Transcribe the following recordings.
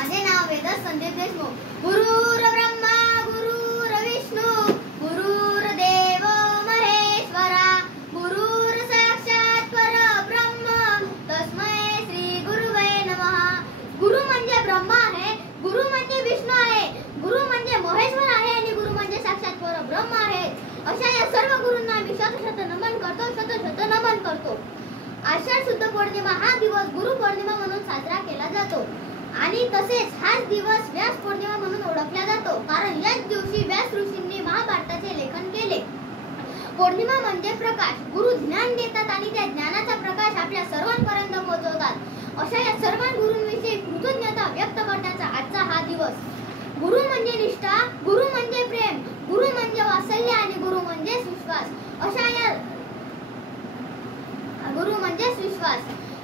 माझे नाव वेदा संदीप देशमुख. गुरुर ब्रह्मा गुरुर विष्णू गुरुर्देव महेश्वरा गुरुर साक्षात परब्रह्म तस्मै श्री गुरुवे नमः. गुरु म्हणजे ब्रह्मा आहे, गुरु म्हणजे विष्णू आहे, गुरु म्हणजे महेश्वर आहे आणि गुरु म्हणजे साक्षात परब्रह्म आहे. अशा या सर्व गुरूंना मी शत नमन करतो. आषाढ शुद्ध पौर्णिमा हा दिवस गुरु पौर्णिमा म्हणून साजरा केला जातो आणि तसेच हाच दिवस व्यास पौर्णिमा म्हणून ओळखला जातो, कारण याच दिवशी व्यास ऋषींनी महाभारताचे लेखन केले. पौर्णिमा म्हणजे प्रकाश. गुरु ज्ञान देतात आणि त्या ज्ञानाचा प्रकाश आपल्या सर्वांपर्यंत पोहोचवतात. अशा या सर्व गुरूंविषयी कृतज्ञता व्यक्त करण्याचा आजचा हा दिवस. गुरु म्हणजे निष्ठा, गुरु म्हणजे प्रेम, गुरु म्हणजे वात्सल्य आणि गुरु म्हणजे विश्वास. अशा या गुरु म्हणजे विश्वास.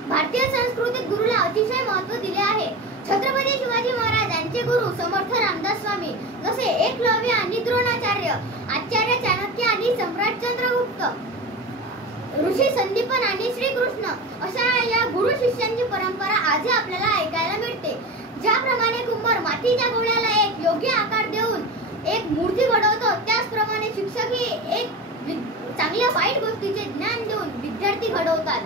भारतीय संस्कृतीत गुरुला अतिशय महत्त्व दिले आहे. छत्रपती शिवाजी महाराज यांचे गुरु समर्थ रामदास स्वामी, जसे एकलव्य आणि द्रोणाचार्य, आचार्य चाणक्य आणि सम्राट चंद्रगुप्त, ऋषी संदीपन आणि श्रीकृष्ण, अशा या गुरु शिष्यांची परंपरा आजही आपल्याला ऐकायला मिळते. ज्याप्रमाणे कुंभार मातीच्या गोळ्याला एक योग्य आकार देऊन एक मूर्ती घडवतो, त्याचप्रमाणे शिक्षकही एक चांगल्या वाईट गोष्टीचे ज्ञान देऊन विद्यार्थी घडवतात.